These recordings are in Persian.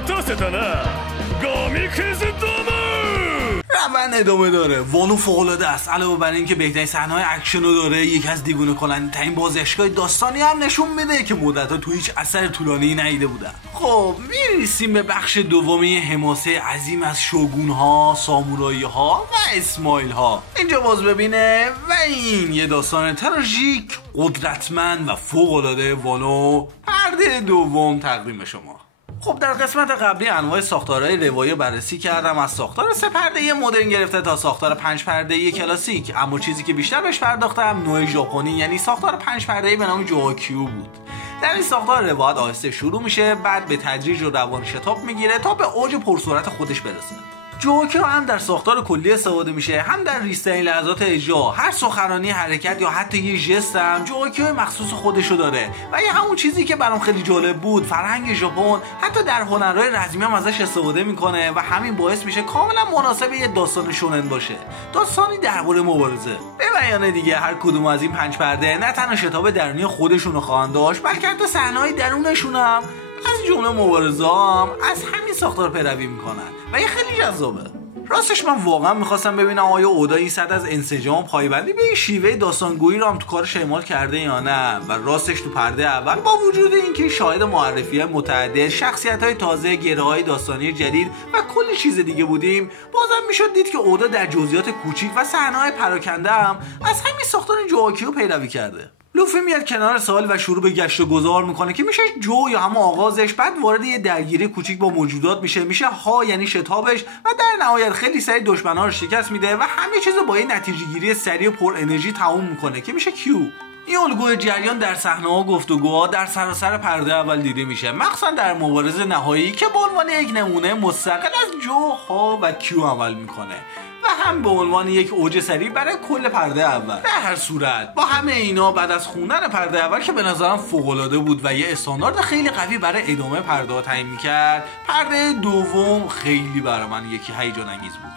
待たせたなゴミくずども。روند ادامه داره. وانو فوق‌العاده است. علاوه بر اینکه بهترین صحنه‌های اکشن رو داره، یکی از دیوونه کننده ترین بازگشت‌های داستانی هم نشون میده که مدت‌ها تو هیچ اثر طولانی ندیده بودن. خب میرسیم به بخش دومی حماسه عظیم از شوگون‌ها، سامورایی‌ها و اسماعیل‌ها. اینجا باز ببینه و این یه داستان تراژیک، قدرتمند و فوق‌العاده وانو پرده دوم تقدیم شما. خب در قسمت قبلی انواع ساختارهای روایی بررسی کردم، از ساختار 3 پرده‌ای مدرن گرفته تا ساختار 5 پرده‌ای کلاسیک، اما چیزی که بیشتر بهش پرداختم نوع ژاپنی یعنی ساختار 5 پرده‌ای به نام جوکیو بود. در این ساختار روایت آهسته شروع میشه، بعد به تدریج و روان شتاب میگیره تا به اوج پرسرعت خودش برسه. جوکیو هم در ساختار کلی استفاده میشه، هم در ریزترین لحظات اجرا، هر سخنرانی، حرکت یا حتی یه ژست هم جوکیو مخصوص خودشو داره. و یه همون چیزی که برام خیلی جالب بود، فرهنگ ژاپن حتی در هنرهای رزمی هم ازش استفاده میکنه و همین باعث میشه کاملا مناسب یه داستان شونن باشه، داستانی درباره مبارزه. به بیان دیگه هر کدوم از این 5 پرده نه تنها شتاب درونی خودشونو خواهند داشت، بلکه حتی صحنه‌های درونشون هم از جمله مبارزه هم از همین ساختار پیروی میکنن و یه خیلی جذابه. راستش من واقعا میخواستم ببینم آیا اودا این سطح از انسجام پایبندی به این شیوه داستانگویی رو هم تو کارش اعمال کرده یا نه. و راستش تو پرده اول با وجود اینکه شاهد معرفی‌های متعدد، شخصیت‌های تازه، گره‌های داستانی جدید و کلی چیز دیگه بودیم، بازم میشد دید که اودا در جزئیات کوچیک و صحنه‌های پراکنده هم از همین ساختار جوکیو پیروی کرده. لوفی میاد کنار سال و شروع به گشت و گذار میکنه که میشه جو یا همون آغازش، بعد وارد یه درگیری کوچیک با موجودات میشه ها یعنی شتابش، و در نهایت خیلی سریع دشمن‌ها رو شکست میده و همه چیز با یه نتیجه گیری سریع و پر انرژی تموم میکنه که میشه کیو. این الگوی جریان در صحنه‌ها و گفتگوها در سراسر پرده اول دیده میشه، مخصوصا در مبارزه نهایی که به عنوان یک نمونه مستقل از جو، ها و کیو عمل میکنه و هم به عنوان یک اوج سریع برای کل پرده اول. در هر صورت با همه اینا، بعد از خوندن پرده اول که به نظرم فوق‌العاده بود و یه استاندارد خیلی قوی برای ادامه پرده ها تعیین می‌کرد، پرده دوم خیلی برای من یکی هیجان انگیز بود.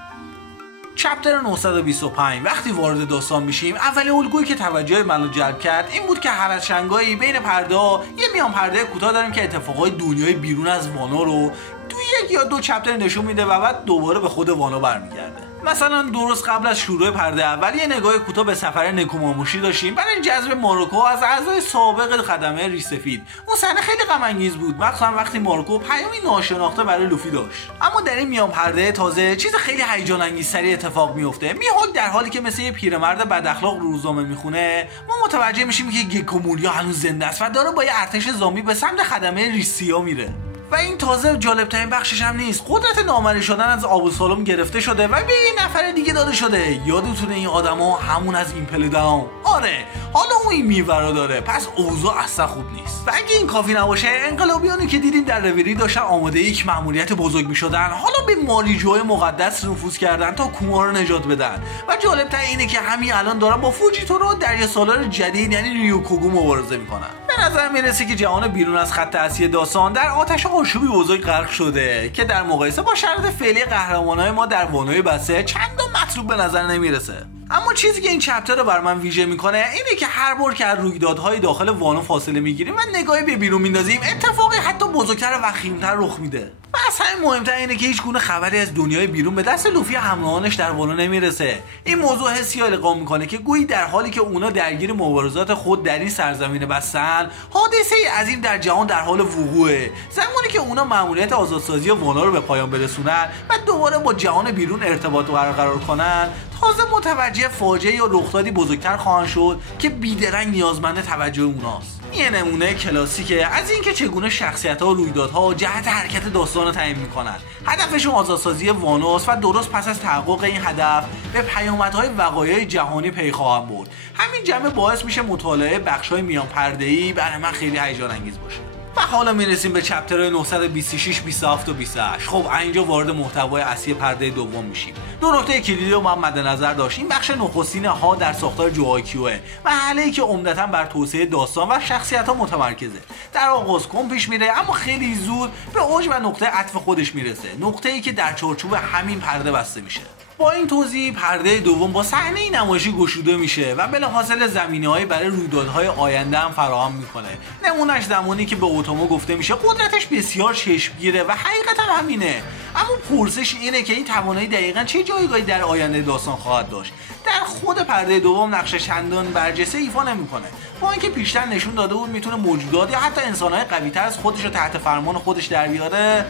چپتر 925 وقتی وارد داستان میشیم، اولین الگویی که توجه منو جلب کرد این بود که هر از شنگایی بین پرده ها یه میان پرده کوتاه داریم که اتفاقای دنیای بیرون از وانو رو تو 1 یا 2 چپتر نشون میده و بعد دوباره به خود وانو برمیگرده. مثلا درست قبل از شروع پرده اول یه نگاه کوتاه به سفر نکوماموشی داشتیم برای جذب ماروکو از اعضای سابق خدمه ریسفید. اون صحنه خیلی غم انگیز بود، مخصوصا وقتی ماروکو پیامی ناشناخته برای لوفی داشت. اما در این میان پرده تازه چیز خیلی هیجان انگیزتری اتفاق میفته. میهوک در حالی که مثل یه پیرمرد بد اخلاق روزنامه میخونه، ما متوجه میشیم که گیکوموریا هنوز زنده است و داره با یه ارتش زامبی به سمت خدمه ریسیا میره. و این تازه جالب‌ترین بخشش هم نیست، قدرت نامری شدن از آبوسالوم گرفته شده و به یه نفر دیگه داده شده. یادتونه این آدما همون از ایمپل داون؟ آره، حالا اون این میوه داره، پس اوضاع اصلا خوب نیست. و اگه این کافی نباشه، انقلابیانی که دیدیم در رویری داشتن آماده یک مأموریت بزرگ می‌شدن، حالا به ماریجوهای مقدس نفوذ کردن تا کوما رو نجات بدن. و جالب‌تر اینه که همین الان دارن با فوجیتورو دریا سالار جدید یعنی ریوکوگو مبارزه میکنن. به نظر میرسه که جهان بیرون از خط اصلی داستان در آتش آشوبی بزرگ غرق شده که در مقایسه با شرایط فعلی قهرمانای ما در وانوی بسته چندان مطلوب به نظر نمیرسه. اما چیزی که این چپتر رو بر من ویژه میکنه اینه که هر بار که از رویدادهای داخل وانو فاصله میگیریم و نگاهی به بیرون میندازیم، اتفاقی حتی بزرگتر و وخیم‌تر رخ میده. و از همین مهمتر اینه که هیچ گونه خبری از دنیای بیرون به دست لوفی همراهانش در وانو نمیرسه. این موضوع حسی القا میکنه که گویی در حالی که اونا درگیر مبارزات خود در این سرزمین بستن، حادثه عظیم در جهان در حال وقوعه. زمانی که اونا مأموریت آزادسازی وانو رو به پایان برسونن و دوباره با جهان بیرون ارتباط برقرار کنن، تازه متوجه فاجعه یا رخدادی بزرگتر خواهند شد که بیدرنگ نیازمند توجه اوناست. یه نمونه کلاسیکه از اینکه چگونه شخصیت‌ها و رویدادها جهت حرکت داستان رو تعیین می‌کنن. هدفشون آزادسازی وانوست و درست پس از تحقق این هدف به پیامدهای وقایع جهانی پی خواهند برد. همین جمع باعث میشه مطالعه بخش‌های میان پرده‌ای برای من خیلی هیجان انگیز باشه. و حالا میرسیم به چپترهای 926، 27 و 28. خب اینجا وارد محتوای اصلی پرده دوم میشیم. دو نکته کلیدی رو من مد نظر داشت. این بخش نخستین ها در ساختار جوکیوه، مرحله‌ای که عمدتاً بر توسعه داستان و شخصیت‌ها متمرکزه. در آغاز کم پیش میره اما خیلی زود به اوج و نقطه عطف خودش میرسه، نقطه‌ای که در چارچوب همین پرده بسته میشه. با این توضیح پرده دوم با صحنه نمایشی گشوده میشه و بلافاصله زمینه‌هایی برای رویدادهای آینده هم فراهم میکنه. نمونهش زمانی که به اتومو گفته میشه قدرتش بسیار چشمگیره و حقیقت هم همینه. اما پرسش اینه که این توانایی دقیقاً چه جایگاهی در آینده داستان خواهد داشت. در خود پرده دوم نقش چندان برجسته ایفا نمیکنه، با اینکه پیشتر نشون داده بود میتونه موجودات یا حتی انسان‌های قوی‌تر از خودش رو تحت فرمان خودش در بیاره.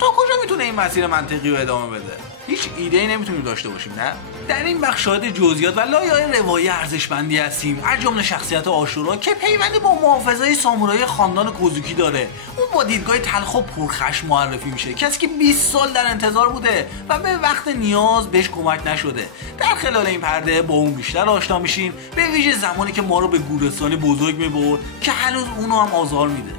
تا کجا میتونه این مسیر منطقی رو ادامه بده؟ هیچ ایده‌ای نمیتونیم داشته باشیم، نه؟ در این بخش شاهد جزئیات و لایه‌های روایی ارزشمندی هستیم، از جمله شخصیت آشورا که پیوندی با محافظای سامورایی خاندان کوزوکی داره. اون با دیدگاه تلخ و پرخشم معرفی میشه، کسی که 20 سال در انتظار بوده و به وقت نیاز بهش کمک نشده. در خلال این پرده با اون بیشتر آشنا میشیم، به ویژه زمانی که ما رو به گورستانی بزرگ میبرد که هنوز اونو هم آزار میده.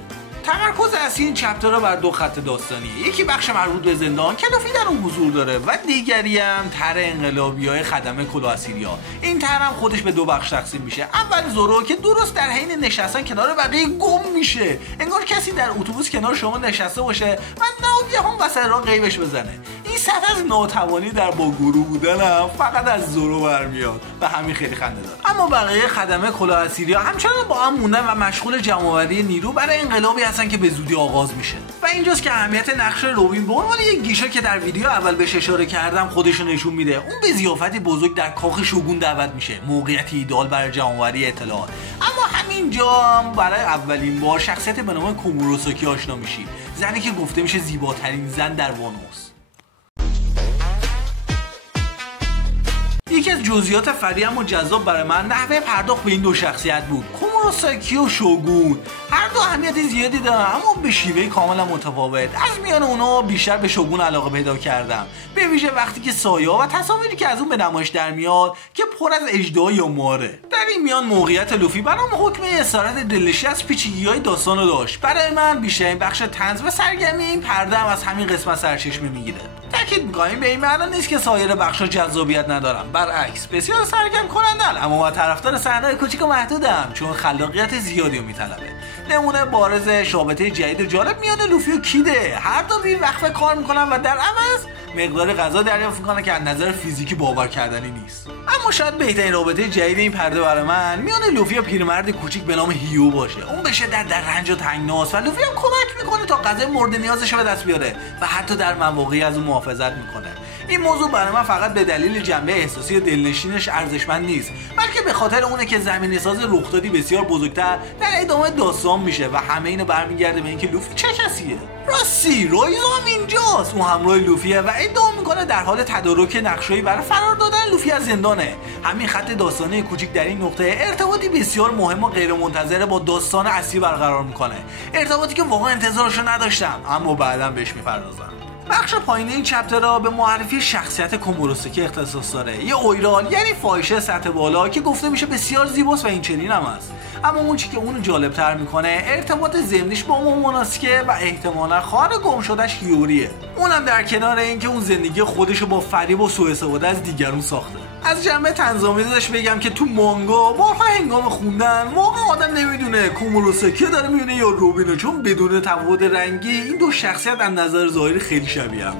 تمرکز اصلی این چپترها بر دو خط داستانیه. یکی بخش مربوط به زندان که لوفی در اون حضور داره و دیگری هم طرح انقلابی‌های خدمه کلاه اسیریا. این طرح هم خودش به دو بخش تقسیم میشه. اول زورو که درست در حین نشستن کنار بقیه گم میشه، انگار کسی در اتوبوس کنار شما نشسته باشه و ناگهان وسط راه غیبش بزنه. این سطح از ناتوانی در با گروه بودن هم فقط از زورو برمیاد و همین خیلی خنده داره. اما بقیه خدمه کلاه اسیریا همچنان با هم موندن و مشغول جمع‌آوری نیرو برای انقلابی هستن که به زودی آغاز میشه. و اینجاست که اهمیت نقش روبین به عنوان یک گیشه که در ویدیو اول بهش اشاره کردم خودش رو نشون میده. اون به ضیافتی بزرگ در کاخ شوگون دعوت میشه، موقعیتی ایدال برای جمع‌آوری اطلاعات. اما همینجا هم برای اولین بار شخصیت به نام کوموروساکی آشنا میشیم، زنی که گفته میشه زیباترین زن در وانوس. یکی از جزئیات فری اما جذاب برای من نحوه پرداخت به این دو شخصیت بود، کوموروساکی و شوگون. هر دو اهمیت زیادی دارن اما به شیوه کاملا متفاوت. از میان اونا بیشتر به شوگون علاقه پیدا کردم، به ویژه وقتی که سایه‌ها و تصاویری که از اون به نمایش در میاد که پر از اژدها یا ماره. در این میان موقعیت لوفی برام حکم اسارت دلنشین از پیچیدگی‌های داستان رو داشت. برای من بیشترین بخش طنز و سرگرمی این پرده هم از همین قسمت سرچشمه میگیره. تاکید می‌کنم به این معنا نیست که سایر بخش‌ها جذابیت ندارن، برعکس بسیار سرگرم کنندن، اما من طرفدار صحنه‌های کوچیک و محدودم چون خلاقیت زیادی رو میطلبه. نمونه بارز شابطه جدید و جالب میان لوفی و کیده، هر دو بی وقفه کار میکنن و در عوض مقدار غذا دریافت میکنن که از نظر فیزیکی باور کردنی نیست. اما شاید بهترین رابطه جدید این پرده برای من میان لوفی و پیرمرد کوچیک به نام هیو باشه. اون به شدت در رنج و تنگناست و لوفی هم کمک میکنه تا غذای مورد نیازش رو به دست بیاره و حتی در مواقعی از اون محافظت میکنه. این موضوع برای من فقط به دلیل جنبه احساسی دلنشینش ارزشمند نیست، بلکه به خاطر اونه که زمینه‌ساز رخدادی بسیار بزرگتر در ادامه داستان میشه و همه اینو برمیگرده به اینکه لوفی چه کسیه. راستی رایزو هم اینجاست، اون همراه لوفیه و ادعا میکنه در حال تدارک نقشه‌ای برای فرار دادن لوفی از زندانه. همین خط داستانی کوچیک در این نقطه ارتباطی بسیار مهم و غیرمنتظره با داستان اصلی برقرار میکنه، ارتباطی که واقعا انتظارشو نداشتم اما بعداً بهش میپردازم. بخش پایین این چپترها به معرفی شخصیت کوموروساکی اختصاص داره، یه اویرال یعنی فاحشه سطح بالا که گفته میشه بسیار زیباست و این چنین هم است. اما اون چیزی که اونو جالب‌تر میکنه ارتباط ضمنیش با موموناسکه و احتمالاً خواهر گم شده‌اش هیوریه. اونم در کنار اینکه اون زندگی خودشو با فریب و سوء استفاده از دیگران ساخته. از جنبه طنزآمیزش بگم که تو مانگا بارها هنگام خوندن واقعا آدم نمیدونه کوموروساکی داره میبینه یا روبینو، چون بدون تفاوت رنگی این دو شخصیت از نظر ظاهری خیلی شبیه هم.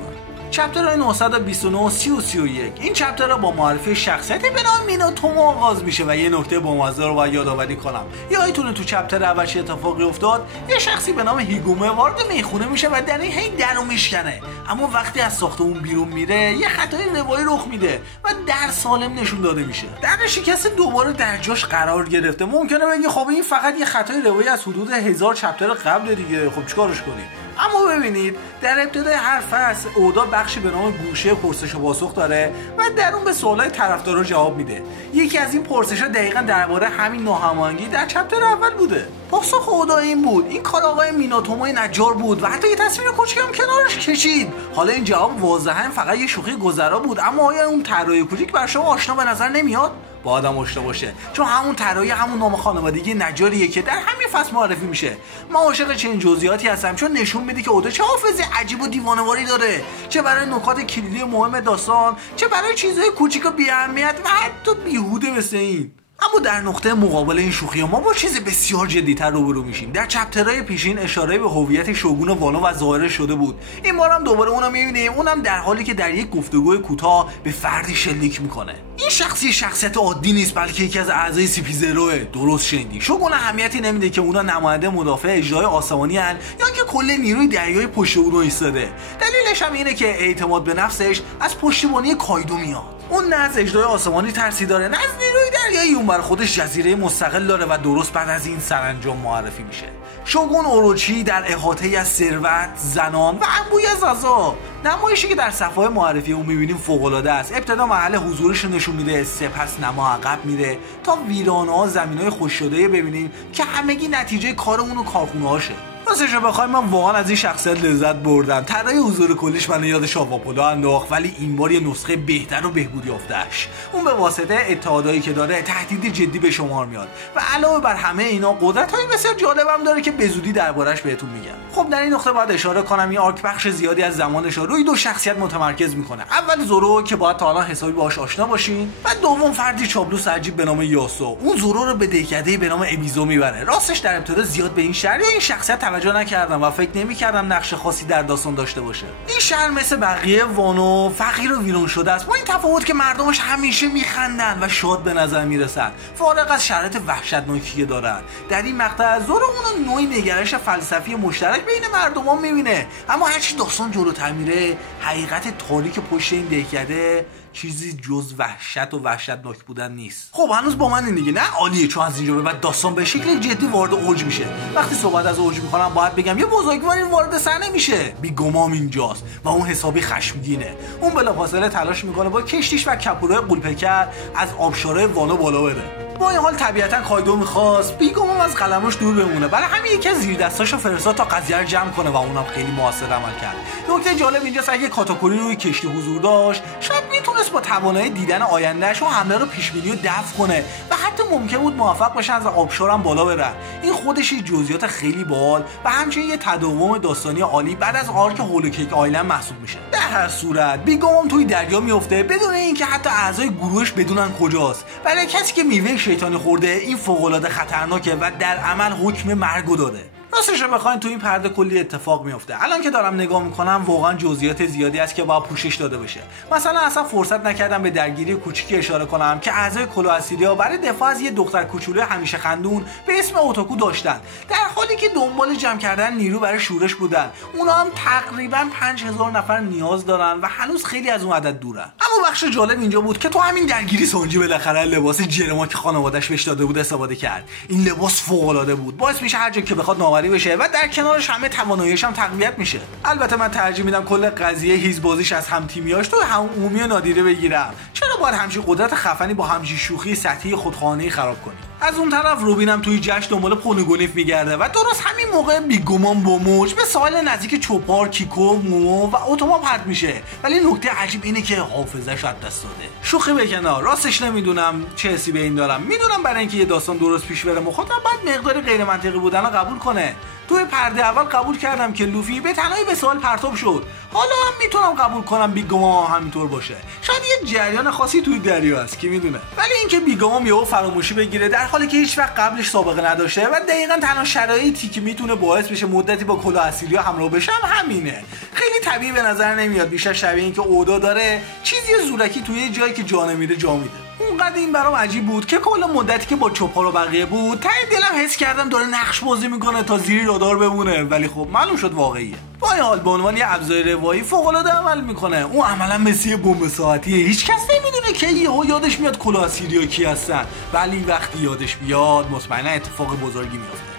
چپترهای 929 30 و 31 این چپترها با معرفی شخصیتی به نام میناتومو آغاز میشه و یه نکته بامزه رو باید یادآوری کنم. یادتونه تو چپتر اول چه اتفاقی افتاد؟ یه شخصی به نام هیگومه وارد میخونه میشه و در این حین درو میشکنه، اما وقتی از ساختمون بیرون میره یه خطای روایی رخ میده و در سالم نشون داده میشه. در شکست دوباره در جاش قرار گرفته. ممکنه بگی خب این فقط یه خطای روایی از حدود 1000 چپتر قبل دیگه، خب چیکارش کنیم؟ اما ببینید در ابتدای هر فصل اودا بخشی به نام گوشه پرسش و پاسخ داره و در اون به سوالای طرفدارا جواب میده. یکی از این پرسش‌ها دقیقاً درباره همین ناهماهنگی در چپتر اول بوده. پاسخ اودا این بود: این کار آقای میناتوموی نجار بود و حتی یه تصویر کوچیک هم کنارش کشید. حالا این جواب واضحاً فقط یه شوخی گذرا بود، اما آیا اون طراحی کوچیک بر شما آشنا به نظر نمیاد؟ با آدم آشنا باشه، چون همون طراحی همون نام خانوادگی نجاریه که در همین فصل معرفی میشه. من عاشق چنین جزئیاتی هستم چون نشون میده که اودا چه حافظه عجیب و دیوانه‌واری داره، چه برای نکات کلیدی مهم داستان، چه برای چیزهای کوچیک و بی‌اهمیت و حتی بیهوده مثل این. اما در نقطه مقابل این شوخی ما با چیز بسیار جدی‌تر روبرو میشیم. در چپترهای پیشین اشاره به هویت شوگون وانو و ظاهرش شده بود. این بار هم دوباره اونو می‌بینیم، اونم در حالی که در یک گفتگوی کوتاه به فردی شلیک میکنه. این شخصیت عادی نیست، بلکه یکی از اعضای CP0. درست شنیدی. شوگون اهمیتی نمیده که اونا نماینده مدافع اجرای آسمانی ان یا اینکه کل نیروی دریایی پشت اون ایستاده. دلیلش هم اینه که اعتماد به نفسش از پشتیبانی کایدو میاد. اون نه از اجرای آسمانی ترسی داره، نه از نیروی دریایی. اون بر خودش جزیره مستقل داره و درست بعد از این سرانجام معرفی میشه. شوگون اوروچی در احاطه‌ای از ثروت، زنان و انبوهی از عذاب. نمایشی که در صفحه معرفی اون می‌بینیم فوق‌العاده است. ابتدا محل حضورش نشون میده، سپس نما عقب میره تا ویرانه‌ها، زمین‌های خشک‌شده ببینیم که همگی نتیجه کار اون و کارخونه‌هاشه. راستش رو بخوایم من واقعا از این شخصیت لذت بردم. طراح حضور کلیش منو یاد شاواپولو انداخت، ولی این بار یه نسخه بهتر و بهبودی یافته‌اش. اون به واسطه اتحادایی که داره تهدید جدی به شمار میاد و علاوه بر همه اینا قدرت‌های بسیار جالبم داره که به زودی دربارش بهتون میگم. خب در این نقطه باید اشاره کنم این آرک بخش زیادی از زمانش رو روی دو شخصیت متمرکز میکنه. اول زورو که باید تا الان حسابی باهاش آشنا باشین، و دوم فردی چابلوس عجیب به نام یاسو. اون زورو رو به دهکده‌ای به نام ابیزو میبره. راستش در ابتدا زیاد به این شهر یا این شخصیت توجه نکردم و فکر نمی‌کردم نقش خاصی در داستان داشته باشه. این شهر مثل بقیه وانو فقیر و ویران شده است، با این تفاوت که مردمش همیشه میخندن و شاد به نظر میرسن، فارغ از شرایط وحشتناکی که دارن. در این مقطع زورو اون نوعی نگرش فلسفی مشترک بین مردمان میبینه، اما هرچی داستان جلوتر میره حقیقت تاریک پشت این دهکده چیزی جز وحشت و وحشتناک بودن نیست. خب هنوز با من این دیگه نه عالیه، چون از اینجا به بعد داستان به شکل جدی وارد اوج میشه. وقتی صحبت از اوج میکنم باید بگم یه بزرگواری وارد صحنه میشه. بیگمان اینجاست و اون حسابی خشمگینه. اون بلافاصله تلاش میکنه با کشتیش و کپورای قولپیکر از آبشارهای وانو بالا بره. با این حال طبیعتا کایدو میخواست بیگمان از قلمش دور بمونه، برای همین یکی از زیردستاشو فرستاد تا قضیه رو جمع کنه و اونم خیلی موثر عمل کرد. نکته جالب اینجاست اگه کاتاکوری روی کشتی حضور داشت شاید میتونست با توانایی دیدن آیندهش و حمله رو پیش بینی و دفع کنه و حتی ممکن بود موفق بشه از آبشار هم بالا بره. این خودش یه جزئیات خیلی باحال و همچنین یه تداوم داستانی عالی بعد از آرک هولوکیک آیلند محسوب میشه. در هر صورت بیگمان توی دریا میفته بدون اینکه حتی اعضای گروهش بدونن کجاست. برای کسی که میوه شیطانی خورده این فوق‌العاده خطرناکه و در عمل حکم مرگ داده. راستش رو بخواین تو این پرده کلی اتفاق میفته. الان که دارم نگاه میکنم واقعا جزئیات زیادی است که باید پوشش داده بشه. مثلا اصلا فرصت نکردم به درگیری کوچیکی اشاره کنم که اعضای کلو اسیریا برای دفاع از یه دختر کوچولوی همیشه خندون به اسم اوتاکو داشتن، در حالی که دنبال جمع کردن نیرو برای شورش بودن. اونا هم تقریبا 5000 نفر نیاز دارن و هنوز خیلی از اون عدد دورن. اما بخش جالب اینجا بود که تو همین درگیری سونجی بالاخره لباس جرما که خانواده‌اش بهش داده بود استفاده کرد. این لباس فوق‌العاده بود، باعث میشه هر جا که بخواد ناوری بشه و در کنارش همه تواناییش هم تقویت میشه. البته من ترجیح میدم کل قضیه هیز بازیش از هم تیمیاش تو هم عمومی و نادیره بگیرم. چرا باید همچین قدرت خفنی با همچین شوخی سطحی خودخواهانه‌ای خراب کنی؟ از اون طرف روبینم توی جشن دنبال پونگونیف میگرده و درست همین موقع بیگمان با موج به ساحل نزدیک چوپار، کیکو، مومو و اتوما پرت میشه. ولی نکته عجیب اینه که حافظه‌اش از دست داده. شوخی به کنار، راستش نمیدونم چه حسی به این دارم. میدونم برای اینکه یه داستان درست پیش بره مخاطب باید مقدار غیر منطقی بودن رو قبول کنه. توی پرده اول قبول کردم که لوفی به تنهایی به ساحل پرتاب شد. حالا هم میتونم قبول کنم بیگمان همینطور باشه. شاید یه جریان خاصی توی دریا است کی میدونه. ولی اینکه بیگمان یهو فراموشی بگیره در حالی که هیچ وقت قبلش سابقه نداشته و دقیقاً تنها شرایطی که میتونه باعث بشه مدتی با کلاه اسیریا همراه بشه همینه. خیلی طبیعی به نظر نمیاد، بیشتر شبیه این که اودا داره چیزی زورکی توی جایی که جا نمیره جا میده. اونقدر این برام عجیب بود که کل مدتی که با چوپار و بقیه بود ته دلم حس کردم داره نقش بازی میکنه تا زیر رادار بمونه، ولی خب معلوم شد واقعیه. با این حال به عنوان یه ابزار روایی فوق‌العاده عمل میکنه. اون عملا مثل یه بمب ساعتیه، هیچ کس نمیدونه که یهو یادش میاد کلاه اسیریا کی هستن، ولی وقتی یادش بیاد مطمئنا اتفاق بزرگی میفته.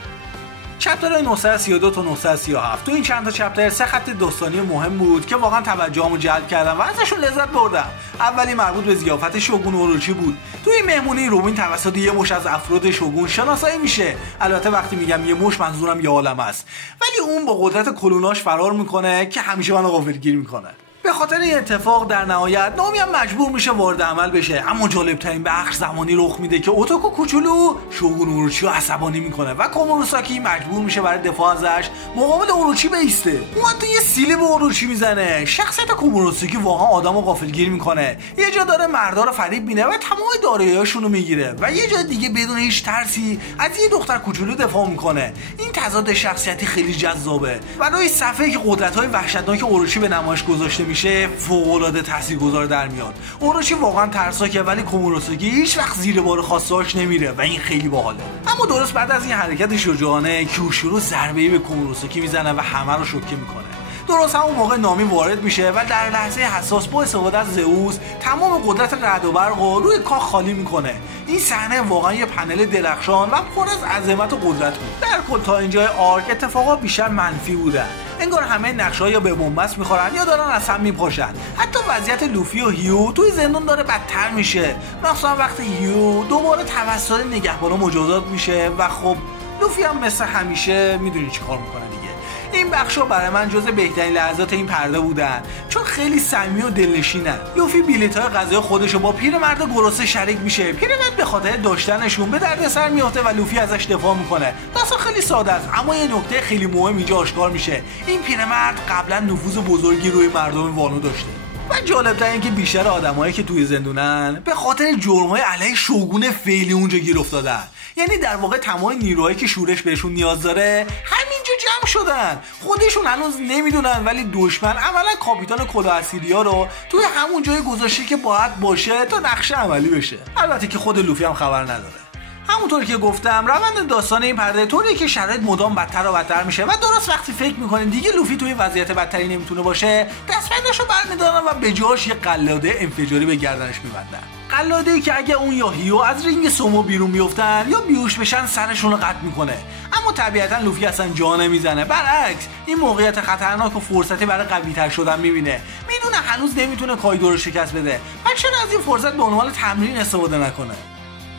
چپترهای 932 تا 937 تو این چند تا چپتر سه خط داستانی مهم بود که واقعا توجهمو جلب کردم و ازشون لذت بردم. اولی مربوط به ضیافت شوگون اوروچی بود. توی مهمونی روبین توسط یه مش از افراد شوگون شناسایی میشه. البته وقتی میگم یه مش منظورم یه عالم است، ولی اون با قدرت کلوناش فرار میکنه که همیشه منو غافلگیر میکنه. به خاطر این اتفاق در نهایت نامی هم مجبور میشه وارد عمل بشه. اما جالب ترین بخش زمانی رخ میده که اوتوکو کوچولو شوگون اوروچی رو عصبانی میکنه و کوموروساکی مجبور میشه برای دفاع ازش مقابل اوروچی بیسته. اون تو یه سیلی به اوروچی میزنه. شخصیت کوموروساکی واقعا آدمو غافلگیر میکنه. یه جا داره مردا رو فریب میده و تمام دارایی‌هاشون رو میگیره و یه جا دیگه بدون هیچ ترسی از یه دختر کوچولو دفاع میکنه. این تضاد شخصیتی خیلی جذابه و روی صفحه که قدرت‌های وحشتناک اوروچی به نمایش گذاشته میشه فوق‌العاده تاثیرگذار در میاد. اوروچی واقعا ترسناکه ولی کوموروساکی هیچ وقت زیر بار خواسته‌اش نمیره و این خیلی باحاله. اما درست بعد از این حرکت شجاعانه کیوشورو ضربه‌ای به کوموروساکی میزنه و همه رو شوکه میکنه. درست همون موقع نامی وارد میشه و در لحظه حساس با استفاده از زئوس تمام قدرت رعد و برق رو روی کاخ خالی میکنه. این صحنه واقعا یه پنل درخشان و پر از عظمت و قدرت بود. در کل تا اینجای آرک اتفاقا بیشتر منفی بودن. انگار همه نقشه‌ها یا به بنبست میخورن یا دارن از هم میپاشن. حتی وضعیت لوفی و هیو توی زندان داره بدتر میشه، مخصوصا وقتی هیو دوباره توسط نگهبانا مجازات میشه و خب لوفی هم مثل همیشه میدونی چیکار میکنه دیگه. این بخشا برای من جز بهترین لحظات این پرده بودن چون خیلی صمیمی و دلنشینن. لوفی بلیط‌های غذای خودشو با پیرمرد گرسنه شریک میشه. پیرمرد به خاطر داشتنشون به دردسر میافته و لوفی ازش دفاع میکنه. داستان خیلی ساده است اما یه نکته خیلی مهم اینجا آشکار میشه. این پیرمرد قبلا نفوذ بزرگی روی مردم وانو داشته. و جالب‌تر این که بیشتر آدمایی که توی زندونن به خاطر جرم‌های علیه شوگون فعلی اونجا گیر افتادن. یعنی در واقع تمام نیروهایی که شورش بهشون نیاز داره همینجا جمع شدن. خودشون هنوز نمیدونن ولی دشمن عملا کاپیتان کلاه اسیریا رو توی همون جای گذاشته که باید باشه تا نقشه عملی بشه. البته که خود لوفی هم خبر نداره. همونطور که گفتم روند داستان این پرده طوریه که شرایط مدام بدتر و بدتر میشه و درست وقتی فکر میکنین دیگه لوفی توی وضعیت بدتری نمیتونه باشه دستبنداشو برمیدارن و به جاش یه قلاده انفجاری به گردنش میبندن. قلاده‌ای که اگه اون یا هیو از رینگ سومو بیرون میافتن یا بیهوش بشن سرشون رو قطع میکنه. اما طبیعتا لوفی اصلا جا نمیزنه، برعکس این موقعیت خطرناک و فرصتی برای قوی‌تر شدن میبینه. میدونه هنوز نمیتونه کایدو رو شکست بده و چرا از این فرصت به عنوان تمرین استفاده نکنه.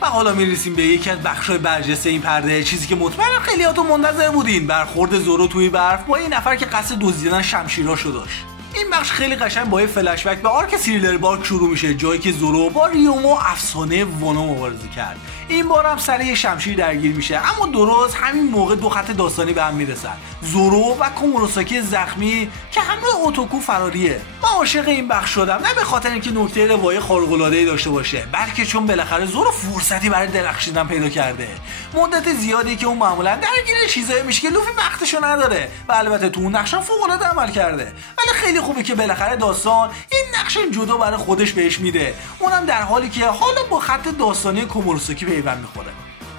و حالا میرسیم به یکی از بخش‌های برجسته این پرده، چیزی که مطمئنا خیلیاتون منتظر بودین، برخورد زورو توی برف با این نفر که قصد دزدیدن شمشیراشو داشت. این بخش خیلی قشنگ با یه فلش بک به آرک سیریلر بارک شروع میشه، جایی که زورو با ریومو افسانه وانو مبارزه کرد. این بار هم سر یه شمشیر درگیر میشه اما درست همین موقع دو خط داستانی به هم میرسن، زورو و کوموروساکی زخمی که همراه اوتوکو فراریه. من عاشق این بخش شدم، نه به خاطر اینکه نکته روایی خارق‌العاده‌ای داشته باشه بلکه چون بالاخره زورو فرصتی برای درخشیدن پیدا کرده. مدت زیادی که اون معمولا درگیر چیزایی میشه که لوفی وقتشو نداره و البته تو اون نقش فوق‌العاده عمل کرده، ولی خیلی خوبه که بالاخره داستان این نقش جدا برای خودش بهش میده، اونم در حالی که حالا با خط داستانی کوموروساکی پیوند میخوره.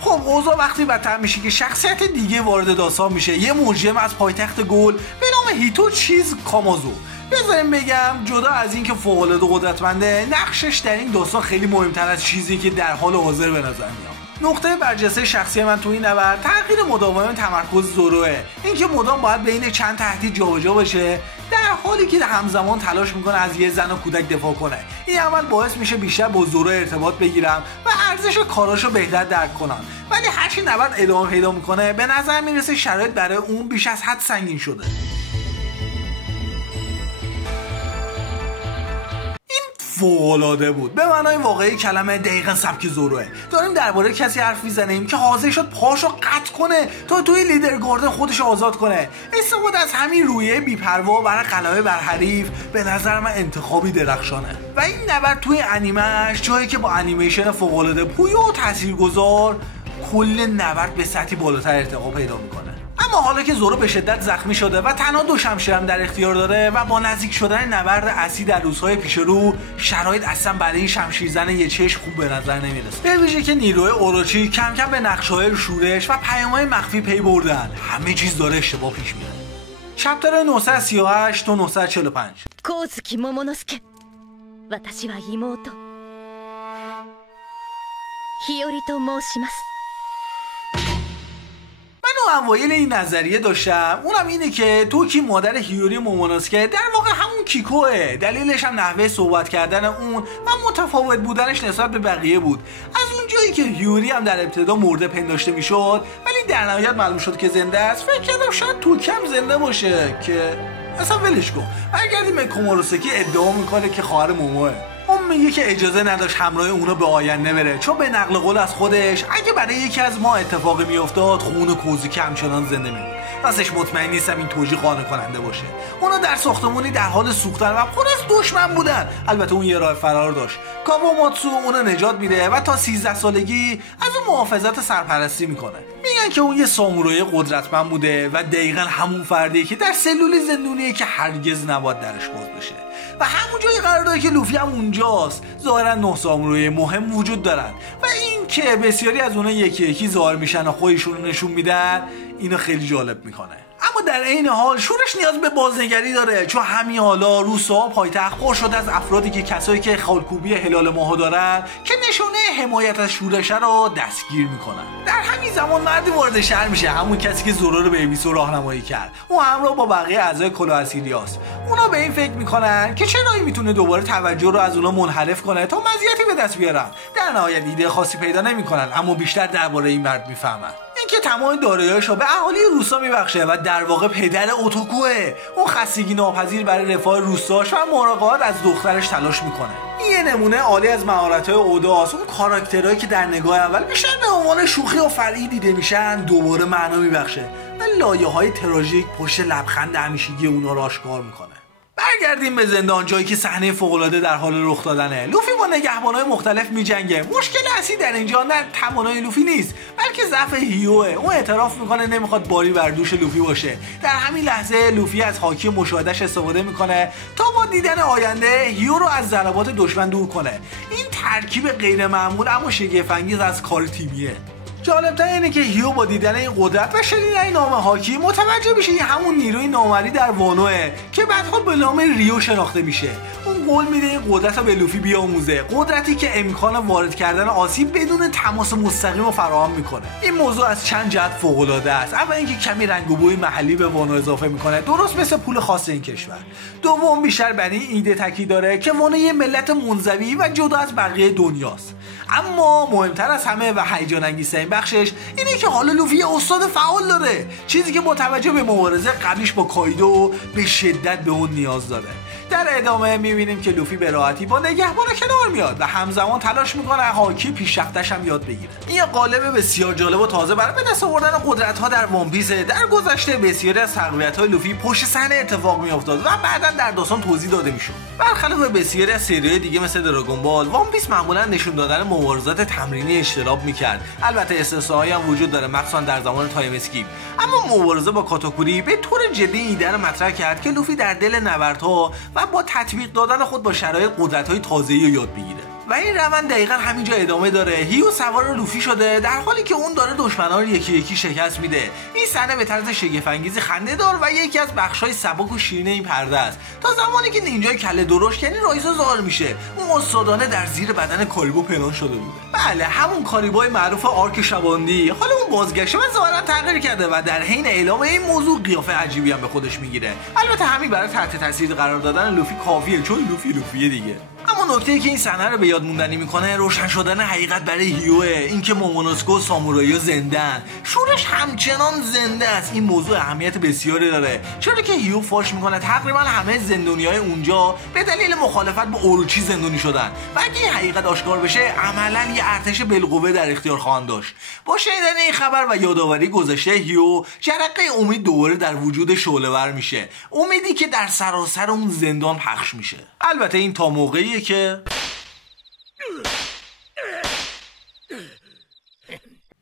خب اوضاع وقتی بدتر میشه که شخصیت دیگه وارد داستان میشه، یه مجرم از پایتخت گل به نام هیتو چیز کامازو. بذاریم بگم جدا از این که فوق‌العاده قدرتمنده، نقشش در این داستان خیلی مهمتر از چیزی که در حال حاضر به نظر میاد. نقطه برجسته شخصی من تو این نبرد تغییر مداوم تمرکز زوروه، اینکه مدام باید بین چند تهدید جابجا باشه در حالی که همزمان تلاش میکنه از یه زن و کودک دفاع کنه. این عمل باعث میشه بیشتر با زورو ارتباط بگیرم و ارزش کاراشو بهتر درک کنم، ولی هرچی نبرد ادامه پیدا میکنه به نظر میرسه شرایط برای اون بیش از حد سنگین شده. فوق‌العاده بود، به معنای واقعی کلمه دقیقاً سبک زوروه. داریم درباره کسی حرف میزنیم که حاضر شد پاشو قطع کنه تا توی لیدرگاردن خودش آزاد کنه. استفاده از همین رویه بی‌پروا برای غلبه بر حریف به نظر من انتخابی درخشانه و این نبرد توی انیمه‌اش جایی که با انیمیشن فوق‌العاده پویا و تاثیرگذار کل نبرد به سطحی بالاتر ارتقا پیدا میکنه. اما حالا که زورو به شدت زخمی شده و تنها دو شمشیرم در اختیار داره و با نزدیک شدن نبرد اصلی در روزهای پیش رو شرایط اصلا برای این شمشیرزن یه چشم خوب به نظر نمیرسه، به ویژه که نیروی اوروچی کم کم به نقشه‌های شورش و پیام‌های مخفی پی بردن. همه چیز داره اشتباه پیش میره. چپتر 938 تا 945. 光月桃之助、私は妹日和と申します。من اوایل این نظریه داشتم، اونم اینه که توکی مادر هیوری مومونوسکه در واقع همون کیکوه. دلیلش هم نحوه صحبت کردن اون و متفاوت بودنش نسبت به بقیه بود. از اون جایی که هیوری هم در ابتدا مرده پنداشته میشد ولی در نهایت معلوم شد که زنده است، فکر کردم شاید توکی هم زنده باشه که اصلا ولش کن. برگردیم به کوماروساکی ادعا میکنه که خواهر موموه. اون میگه که اجازه نداشت همراه اونا به آینده بره، چون به نقل قول از خودش اگه برای یکی از ما اتفاقی میافتاد خون کوزیکی همچنان زنده میمون. راستش مطمئن نیستم این توجیه قانع کننده باشه. اونا در ساختمونی در حال سوختن و پر از دشمن بودن. البته اون یه راه فرار داشت. کاواماتسو اونو نجات میده و تا 13 سالگی از اون محافظت سرپرستی میکنه. میگن که اون یه سامورایی قدرتمند بوده و دقیقاً همون فردیه که در سلولی زندونیه که هرگز نباید درش باز بشه. و همون جایی قرار داره که لوفی هم اونجاست. ظاهرا 9 سامورایی مهم وجود دارن و این که بسیاری از اونها یکی یکی ظاهر میشن و خودشون رو نشون میدن اینو خیلی جالب میکنه. اما در عین حال شورش نیاز به بازنگری داره، چون همین حالا روسا پایتخت پر شده از افرادی که کسایی که خالکوبی هلال ماهو دارن که نشونه حمایت از شورش رو دستگیر میکنن. در همین زمان مردی وارد شهر میشه، همون کسی که زورو رو به ایبیسو راهنمایی کرد. اون همراه با بقیه اعضای کلاه اسیریاست. اونا به این فکر میکنن که چه راهی میتونه دوباره توجه رو از اونا منحرف کنه تا مزیتی به دست بیارن. در نهایت ایده خاصی پیدا نمیکنن، اما بیشتر درباره این مرد میفهمن. اینکه تمام دارایی‌هاش رو به اهالی روستا میبخشه و در واقع پدر اوتوکوه. اون خستگی ناپذیر برای رفاه روستاش و مراقبت از دخترش تلاش میکنه. یه نمونه عالی از مهارت‌های اوداست. اون کاراکترهایی که در نگاه اول بیشتر به عنوان شوخی و فرعی دیده میشن دوباره معنا میبخشه و لایه‌های تراژیک پشت لبخند همیشگی اونا رو آشکار میکنه. برگردیم به زندان، جایی که صحنه فوق‌العاده در حال رخ دادنه. لوفی با نگهبان‌های مختلف میجنگه. مشکل اصلی در اینجا نه توانایی لوفی نیست، بلکه ضعف هیوه. اون اعتراف میکنه نمیخواد باری بر دوش لوفی باشه. در همین لحظه لوفی از هاکی مشاهدهش استفاده میکنه تا با دیدن آینده هیو رو از ضربات دشمن دور کنه. این ترکیب غیر معمول اما شگفت‌انگیز از کار تیمیه. جالب‌تر اینه که هیو با دیدن این قدرت و شنیدن این نام هاکی متوجه میشه این همون نیروی نامری در وانوه که بعدها به نام ریو شناخته میشه. اون قول میده این قدرت رو به لوفی بیاموزه، قدرتی که امکان وارد کردن آسیب بدون تماس مستقیم رو فراهم میکنه. این موضوع از چند جهت فوق‌العاده است. اول اینکه کمی رنگ و بوی محلی به وانو اضافه میکنه، درست مثل پول خاص این کشور. دوم بیشتر بر این ایده تاکید داره که وانو یه ملت منزوی و جدا از بقیه دنیاست. اما مهمتر از همه و هیجان انگیزترین بخشش اینه که حالا لوفی استاد فعال داره، چیزی که با توجه به مبارزه قبلیش با کایدو به شدت به اون نیاز داره. در ادامه میبینیم که لوفی به راحتی با نگهبان کنار میاد و همزمان تلاش میکنه هاکی پیشرفتش هم یاد بگیره. این قالب بسیار جالب و تازه برای به دست آوردن قدرت‌ها در وان پیس. در گذشته بسیاری از تقویت‌های لوفی پشت صحنه اتفاق میافتاد و بعداً در داستان توضیح داده میشد. برخلاف بسیاری از سری‌های دیگه مثل دراگون بال، وان پیس معمولاً نشون دادن مبارزات تمرینی اجتناب میکرد. البته استثناءایی هم وجود داره، مخصوصاً در زمان تایم اسکیپ. اما مبارزه با کاتاکوری به طور جدی ایده رو مطرح کرد که لوفی در دل نبردها و با تطبیق دادن خود با شرایط قدرت‌های تازه‌ای رو یاد بگیره. و این روند دقیقاً همینجا ادامه داره. هیو سوار لوفی شده در حالی که اون داره دشمنان رو یکی یکی شکست میده. این صحنه به طرز شگفت‌انگیزی خنده‌دار و یکی از بخش‌های سبک و شیرین این پرده است. تا زمانی که نینجای کله درشت یعنی رایزا ظاهر میشه. اون استادانه در زیر بدن کاریبو پنهان شده بوده. بله، همون کاریبوی معروف آرک شباندی. حالا اون بازگشته و ظاهراً تغییر کرده و در حین اعلام این موضوع قیافه عجیبی هم به خودش میگیره. البته همین برای تحت تاثیر قرار دادن لوفی کافیه، چون لوفیه دیگه. اما نکته‌ای که این صحنه رو به یاد موندنی میکنه روشن شدن حقیقت برای هیوه. اینکه مومونوسکو و سامورایی‌ها زنده‌ان، شورش همچنان زنده است. این موضوع اهمیت بسیاری داره، چرا که هیو فاش میکنه تقریبا همه زندانیای اونجا به دلیل مخالفت با اوروچی زندانی شدن و اگه این حقیقت آشکار بشه عملاً یه ارتش بالقوه در اختیار خواهند داشت. با شنیدن این خبر و یادآوری گذشته هیو، جرقه امید دوباره در وجود شعله‌ور میشه، امیدی که در سراسر اون زندان پخش میشه. البته این تا موقعی که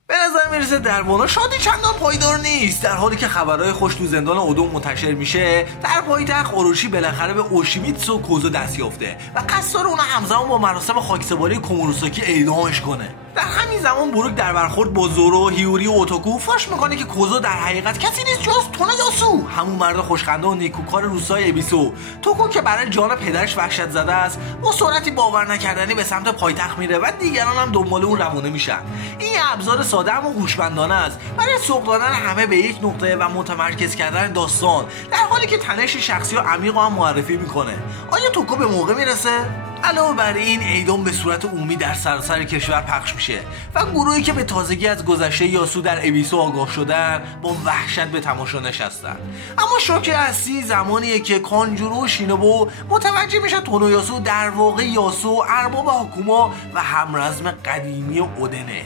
به نظر میرسه در وانا شادی چندان پایدار نیست. در حالی که خبرهای خوش تو زندان اودو منتشر میشه، در پایتخت اوروچی بالاخره به اوشیمیتسو کوزو دست یافته و قصد داره اون همزمان با مراسم خاکسپاری کوماروساکی اعدامش کنه. در همین زمان بروک در برخورد با زورو، هیوری و اوتوکو فاش میکنه که کوزو در حقیقت کسی نیست جز تونایاسو، همون مرد خوشخنده و نیکوکار روستای ابیسو. توکو که برای جان پدرش وحشت زده است، با سرعتی باور نکردنی به سمت پایتخت میره و دیگران هم دنبال اون روانه میشن. این ابزار ساده اما هوشمندانه است برای سوق دادن همه به یک نقطه و متمرکز کردن داستان، در حالی که تنش شخصی و عمیق هم معرفی میکنه. آیا توکو به موقع میرسه؟ علاوه بر این اعدام به صورت عمومی در سراسر کشور پخش میشه و گروهی که به تازگی از گذشته یاسو در ابیسو آگاه شدن با وحشت به تماشا نشستن. اما شوک اصلی زمانیه که کانجورو و شینوبو متوجه میشن تونو یاسو در واقع یاسو ارباب هاکوما و همرزم قدیمی اودنه.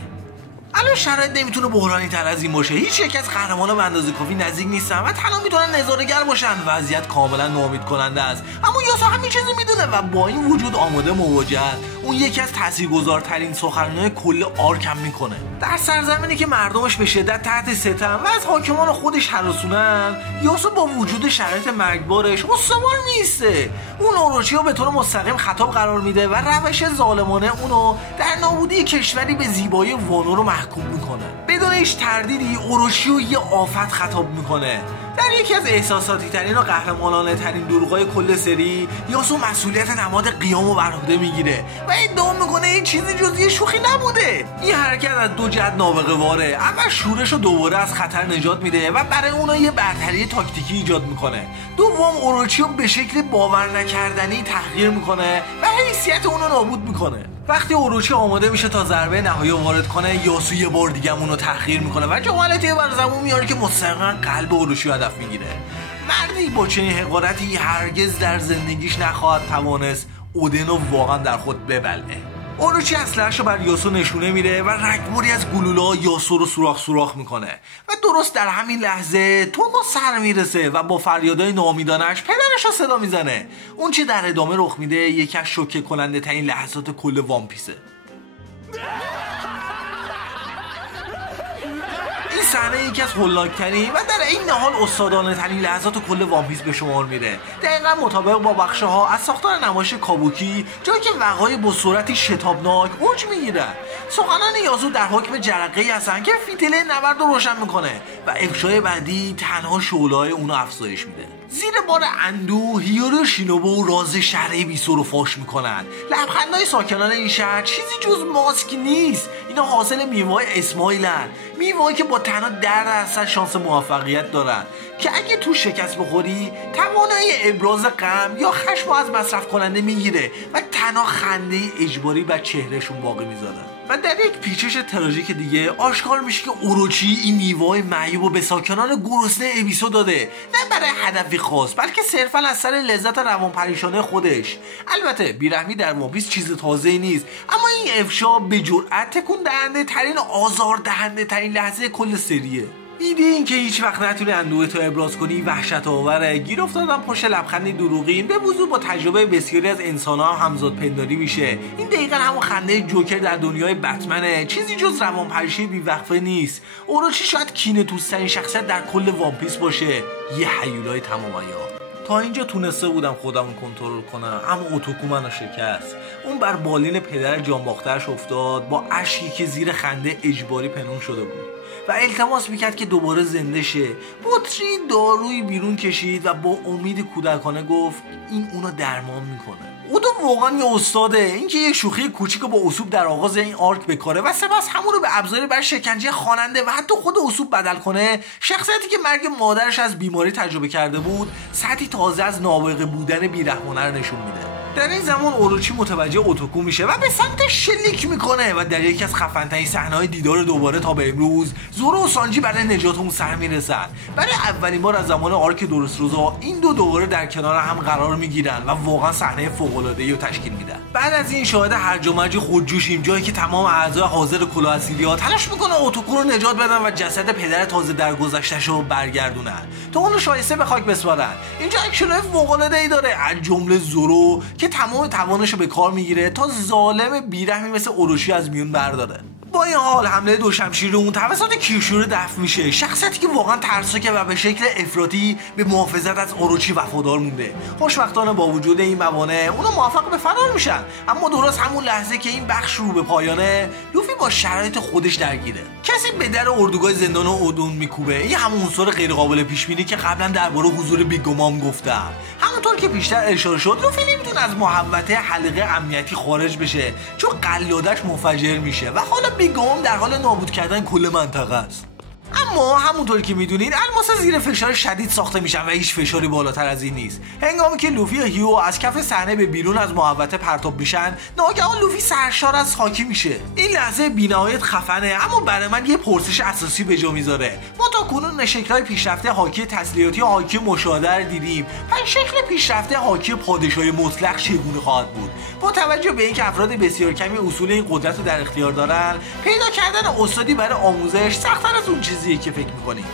الان شرایط نمیتونه بحرانی تر از این باشه. هیچ یک از قهرمانا به اندازه کافی نزدیک نیستن و تنها میتونن نظاره‌گر باشن. وضعیت کاملا ناامید کننده است، اما یاسو همین چیزو میدونه و با این وجود آماده مواجهه. اون یکی از تاثیرگذارترین سخنرانی‌های کل آرک هم میکنه. در سرزمینی که مردمش به شدت تحت ستم و از حاکمان خودش هراسونن، یاسو با وجود شرایط مرگبارش استوار میسته. اون اوروچی رو به طور مستقیم خطاب قرار میده و روش ظالمانه اونو در نابودی کشوری به زیبایی وانو رو محکوم میکنه. بدون هیچ تردیدی اوروچی رو یه آفت خطاب میکنه. در یکی از احساساتی ترین و قهرمانانه ترین دروغای کل سری، یاسو مسئولیت نماد قیامو بر عهده میگیره و ادعا میکنه این چیزی جز یه شوخی نبوده. این حرکت از دو جهت نابغه واره. اول شورش رو دوباره از خطر نجات میده و برای اونا یه برتری تاکتیکی ایجاد میکنه. دوم اوروچی رو به شکل باور نکردنی تحقیر میکنه و حیثیت اونو نابود میکنه. وقتی اوروچی آماده میشه تا ضربه نهایی وارد کنه، یاسو یه بار دیگه اونو تحقیر میکنه و جملاتی بر زبون میاره که مستقیما قلب اوروچی هدف میگیره. مردی با چنین حقارتی هرگز در زندگیش نخواهد توانست اودن رو واقعا در خود ببلعه. اوروچی اسلحه‌شو بر یاسو نشونه میده و رگباری از گلوله یاسو رو سوراخ میکنه و درست در همین لحظه توگو سر میرسه و با فریادای ناامیدانش پدرش رو صدا میزنه. اون چه در ادامه رخ میده یکی از شوکه کننده ترین لحظات کل وان پیسه. این صحنه یکی از هولناک‌ترین و در این حال استادانه ترین لحظات کل وان پیس به شمار میره. دقیقاً مطابق با بخش‌ها از ساختار نمایش کابوکی، جایی که وقایع با صورتی شتابناک اوج میگیرن. سخنان یاسو در حکم جرقه‌ای هستن که فیتیله نبرد رو روشن میکنه و افشای بعدی تنها شعله‌های اونو افزایش میده. زیر بار اندوه، هیورو و شینوبو راز شهر ابیسو رو فاش میکنن. لبخندهای ساکنان این شهر چیزی جز ماسک نیست. اینا حاصل میوه‌های اسمایلن، میوه‌ای که با تنها 10% شانس موفقیت دارن که اگه تو شکست بخوری توانایی ابراز غم یا خشم از مصرف کننده میگیره و تنها خنده اجباری بر چهرهشون باقی میذارن. و در یک پیچش تراژیک دیگه آشکار میشه که اوروچی این میوه‌های معیوب رو به ساکنان گرسنه ابیسو داده، نه برای هدفی خاص بلکه صرفا از سر لذت روانپریشانه خودش. البته بیرحمی در وان پیس چیز تازه‌ای نیست، اما این افشا به جرئت تکون دهنده ترین و آزار دهنده ترین لحظه کل سریه. ایده این که هیچ وقت نتونی اندوه تو ابراز کنی وحشت آوره. گیر افتادن پشت لبخندی دروغین به وضوح با تجربه بسیاری از انسان‌ها همزاد پنداری میشه. این دقیقاً همون خنده جوکر در دنیای بتمنه، چیزی جز روانپریشی بی‌وقفه نیست. اوروچی شاید کینه توسترین شخصیت در کل وان پیس باشه، یه هیولای تمام عیار. تا اینجا تونسته بودم خودمو کنترل کنم، اما اوتوکو منو شکست. اون بر بالین پدر جانباخته‌اش افتاد با اشکی که زیر خنده اجباری پنهون شده بود و التماس میکرد که دوباره زنده شه. بطری دارویی بیرون کشید و با امید کودکانه گفت این اونو درمان میکنه. اودو واقعا یه استاده. اینکه یه شوخی کوچیک با اسوب در آغاز این آرک بکاره و سپس همون رو به ابزاری بر شکنجه خواننده و حتی خود اسوب بدل کنه، شخصیتی که مرگ مادرش از بیماری تجربه کرده بود سطحی تازه از نابغه بودن بیرحمانه رو نشون میده. در این زمان اوروچی متوجه اوتوکو میشه و به سمت شلیک میکنه و در یکی از خفن‌ترین صحنه‌های دیدار دوباره تا به امروز، زورو و سانجی برای نجات اون سر میرسن. برای اولین بار از زمان آرک درست روزا این دو دوباره در کنار هم قرار میگیرن و واقعا صحنه فوق‌العاده‌ای رو تشکیل میدن. بعد از این شاهد هرج و مرج خودجوشیم، جایی که تمام اعضای حاضر کلاه اسیریا تلاش میکنن اوتوکو رو نجات بدن و جسد پدر تازه درگذشته‌ش رو برگردونن تا اون رو شایسته به خاک بسپارن. اینجا اکشن‌های فوق‌العاده‌ای داره، از جمله زورو که تمام توانش رو به کار میگیره تا ظالم بیرحمی مثل اوروچی از میون برداره. با این حال حمله دو شمشیر اون توسط کیوشورو دفع میشه، شخصیتی که واقعا ترسناکه و به شکل افراطی به محافظت از اوروچی وفادار مونده. خوشبختانه با وجود این موانع اونا موفق به فرار میشن، اما درست همون لحظه که این بخش رو به پایانه، لوفی با شرایط خودش درگیره. کسی به در اردوگاه زندان اودون میکوبه. این همون عنصر غیر قابل پیش بینی که قبلا درباره حضور بیگ مام گفتم. همونطور که بیشتر اشاره شد، لوفی نمیتونه از محوطه حلقه امنیتی خارج بشه چون قلادش منفجر میشه و حالا بیگ مام در حال نابود کردن کل منطقه است. اما اما همونطور که میدونید الماس‌ها زیر فشار شدید ساخته میشن و هیچ فشاری بالاتر از این نیست. هنگامی که لوفی و هیو از کف صحنه به بیرون از محوطه پرتاب میشن، ناگهان لوفی سرشار از خاکی میشه. این لحظه بی‌نهایت خفنه، اما برای من یه پرسش اساسی به جا میذاره. ما تا کنون شکل‌های پیشرفته هاکی تسلیحاتی و هاکی مشاهده رو دیدیم. پس شکل پیشرفته هاکی پادشاهی مطلق چگونه خواهد بود؟ با توجه به اینکه افراد بسیار کمی اصول این قدرت رو در اختیار دارن، پیدا کردن استادی برای آموزش سخت‌تر از اون چیزیه که فکر می‌کنیم.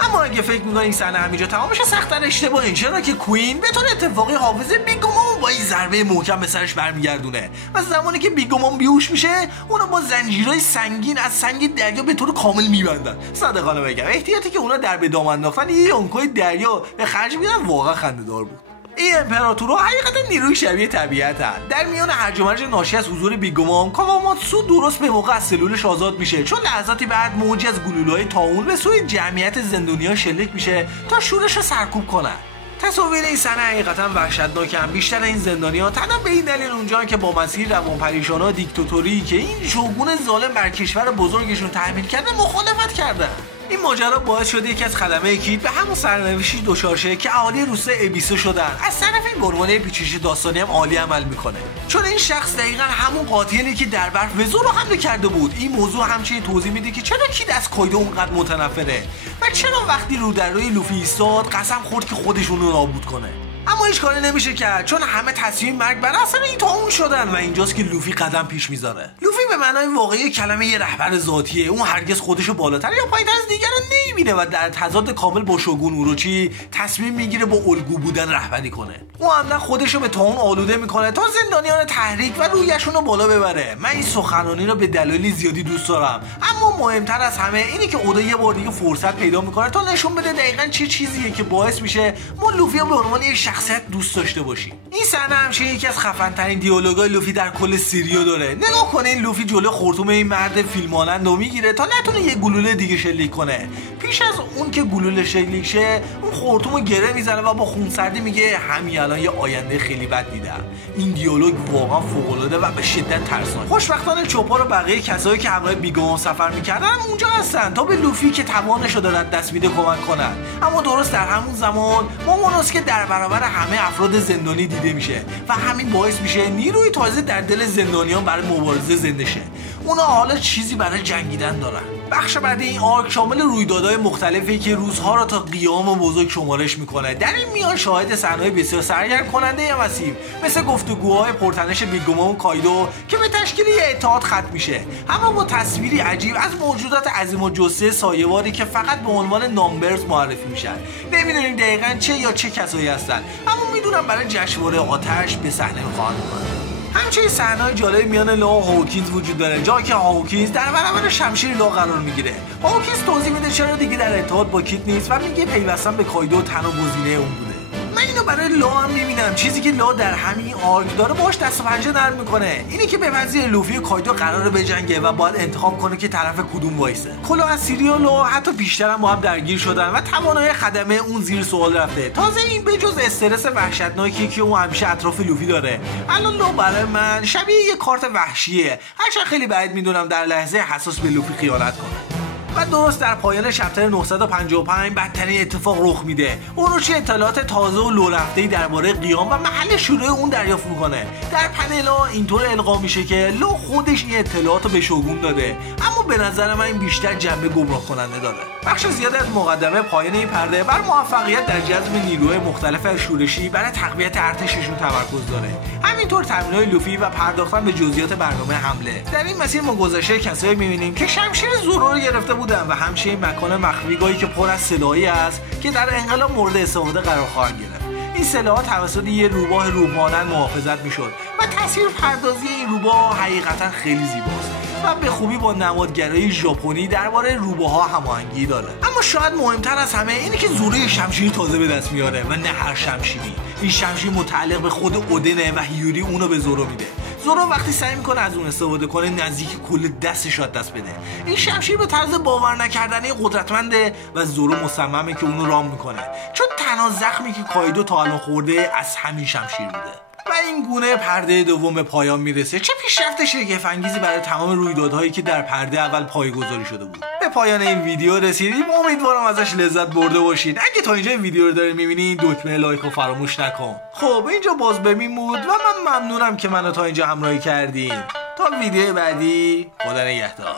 اما اگه فکر می‌کنید صحنه همینجا تمام بشه سخت‌تر اشتباهه، چرا که کوین به طور اتفاقی حافظه بیگمامو با این ضربه محکم به سرش برمیگردونه و زمانی که بیگمام بیهوش میشه اونو با زنجیرهای سنگین از سنگ دریا به طور کامل میبندن. صادقانه بگم احتیاطی که اونا در به دام انداختن یه یونکوی دریا به خرج میدن واقعا خنده‌دار بود. این امپراتورها حقیقتا نیروی شبیه طبیعت هست. در میان هرج و مرج ناشی از حضور بیگمام، کاواماتسو درست به موقع از سلولش آزاد میشه، چون لحظاتی بعد موجی از گلوله‌های طاعون به سوی جمعیت زندانی‌ها شلیک میشه تا شورش رو سرکوب کنن. تصاویر این صحنه حقیقتا وحشتناکه. بیشتر این زندانی‌ها تنها به این دلیل اونجان که با مسیر روانپریشان‌ها دیکتاتوری که این شوگون ظالم بر کشور بزرگشون تحمیل کرده مخالفت کردن. این ماجرا باعث شده یکی از خدمه کید به همون سرنوشتی دچار شه که اهالی روستا ابیسو شدن. از طرف این برمانه پیچیش داستانی هم عالی عمل میکنه، چون این شخص دقیقاً همون قاتلی که در برف به زورو حمله کرده بود. این موضوع همچنین توضیح میده که چرا کید از کایدو اونقدر متنفره و چرا وقتی رو در روی لوفی ایستاد قسم خورد که خودشون رو نابود کنه. اما هیچ کاری نمیشه کرد، چون همه تصمیم مرگ بر اثر این طاعون شدن و اینجاست که لوفی قدم پیش میذاره. لوفی به معنای واقعی کلمه یه رهبر ذاتیه. اون هرگز خودشو بالاتر یا پایین‌تر از دیگران نمیبینه و در تضاد کامل با شوگون اوروچی تصمیم میگیره با الگو بودن رهبری کنه. اون عملاً خودشو به طاعون آلوده میکنه تا زندانیان تحریک و رویشون رو بالا ببره. من این سخنرانی رو به دلایل زیادی دوست دارم، اما مهمتر از همه اینه که اودا یه بار دیگه فرصت پیدا میکنه تا نشون بده دقیقاً چه چیزیه که باعث میشه ما لوفی رو به عنوان یه شخصیت دوست داشته باشیم. این صحنه همشه یکی از خفن‌ترین دیالوگای لوفی در کل سریو داره. نگاه کنین لوفی جلو خرطوم این مرد فیلمانند رو میگیره تا نتونه یه گلوله دیگه شلیک کنه. پیش از اون که گلوله شلیک شه اون خرطومو گره میزنه و با خونسردی میگه همین الان یه آینده خیلی بد دیدم. این دیالوگ واقعا فوق‌العاده و به شدت ترسناک. خوشبختانه چوپار و بقیه کسایی که همراه بیگمام سفر میکردن اونجا هستن تا به لوفی که توانش رو داره دست میده کمک کنن. اما درست در همون زمان مومونوسکه در برابر همه افراد زندانی دیده میشه و همین باعث میشه نیروی تازه در دل زندانیان برای مبارزه زنده شه. اونا حالا چیزی برای جنگیدن دارن. بخش بعد این آرک شامل رویدادهای مختلفی که روزها را تا قیام بزرگ شمارش میکنه. در این میان شاهد صحنه‌های بسیار سرگرم کننده هم هستیم، مثل گفتگوهای پرتنش بیگمام و کایدو که به تشکیل یه اتحاد ختم میشه، اما با تصویری عجیب از موجودات عظیم الجثه سایه‌واری که فقط به عنوان نامبرز معرفی میشن. نمیدونیم دقیقاً چه یا چه کسایی هستن، اما میدونم برای جشنواره آتش به صحنه خواهند اومد. همچنین صحنه‌های جالب میان لو و هاوکینز وجود داره، جایی که هاوکینز در برابر شمشیر لو قرار میگیره. هاوکینز توضیح میده چرا دیگه در اتحاد با کیت نیست و میگه پیوستن به کایدو تنها گزینه اون بوده. من اینو برای لو هم میبینم، چیزی که لو در همین آرک داره باش دست و پنجه نرم میکنه. اینی که به وزیر لوفی و کایدو قراره بجنگه و باید انتخاب کنه که طرف کدوم وایسه. کلاه سیری و لو حتی بیشتر هم با هم درگیر شدن و توانایی خدمه اون زیر سوال رفته. تازه این بجز استرس وحشتناکی که اون همیشه اطراف لوفی داره، الان لو برای من شبیه یه کارت وحشیه، هرچند خیلی بعید میدونم در لحظه حساس به لوفی خیانت کنه. و درست در پایان شپتر 955 بدترین اتفاق رخ میده. اوروچی اطلاعات تازه و لو رفته‌ای درباره قیام و محل شروع اون دریافت میکنه. در پنل‌ها اینطور القا میشه که لو خودش این اطلاعات رو به شوگون داده، اما به نظر من این بیشتر جنبه گمراه کننده داره. بخش زیادی از مقدمه پایان این پرده بر موفقیت در جذب نیروهای مختلف از شورشی برای تقویت ارتششون تمرکز داره. همینطور تمرین‌های لوفی و پرداختن به جزئیات برنامه حمله. در این مسیر ما گذشته کسایی می‌بینیم که شمشیر زورو رو گرفته بودن و همچنین مکان مخفیگاهی که پر از سلاحی است که در انقلاب مورد استفاده قرار خواهند گرفت. این سلاح توسط یه روباه روحانن محافظت میشد و تصویر پردازی این روباه حقیقتا خیلی زیباست و به خوبی با نمادگرایی ژاپنی درباره روباها هماهنگی داره. اما شاید مهمتر از همه اینه که زوره شمشیری تازه به دست میاره و نه هر شمشیری. این شمشیر متعلق به خود اودنه و هیوری اونو به زورو میده. زورو وقتی سعی میکنه از اون استفاده کنه نزدیک کل دستش دست بده. این شمشیر به طرز باور نکردنی قدرتمنده و زورو مصممه که اونو رام میکنه، چون تنها زخمی که کایدو تا الان خورده از همین شمشیر بوده. و این گونه پرده دوم به پایان میرسه. چه پیشرفت شگفت‌انگیزی برای تمام رویدادهایی که در پرده اول پایه‌گذاری شده بود. به پایان این ویدیو رسیدیم. امیدوارم ازش لذت برده باشید. اگه تا اینجا ویدیو رو داری میبینی دکمه لایک رو فراموش نکن. خب اینجا باز ببین بود و من ممنونم که منو تا اینجا همراهی کردین. تا ویدیو بعدی، خدا نگهدار.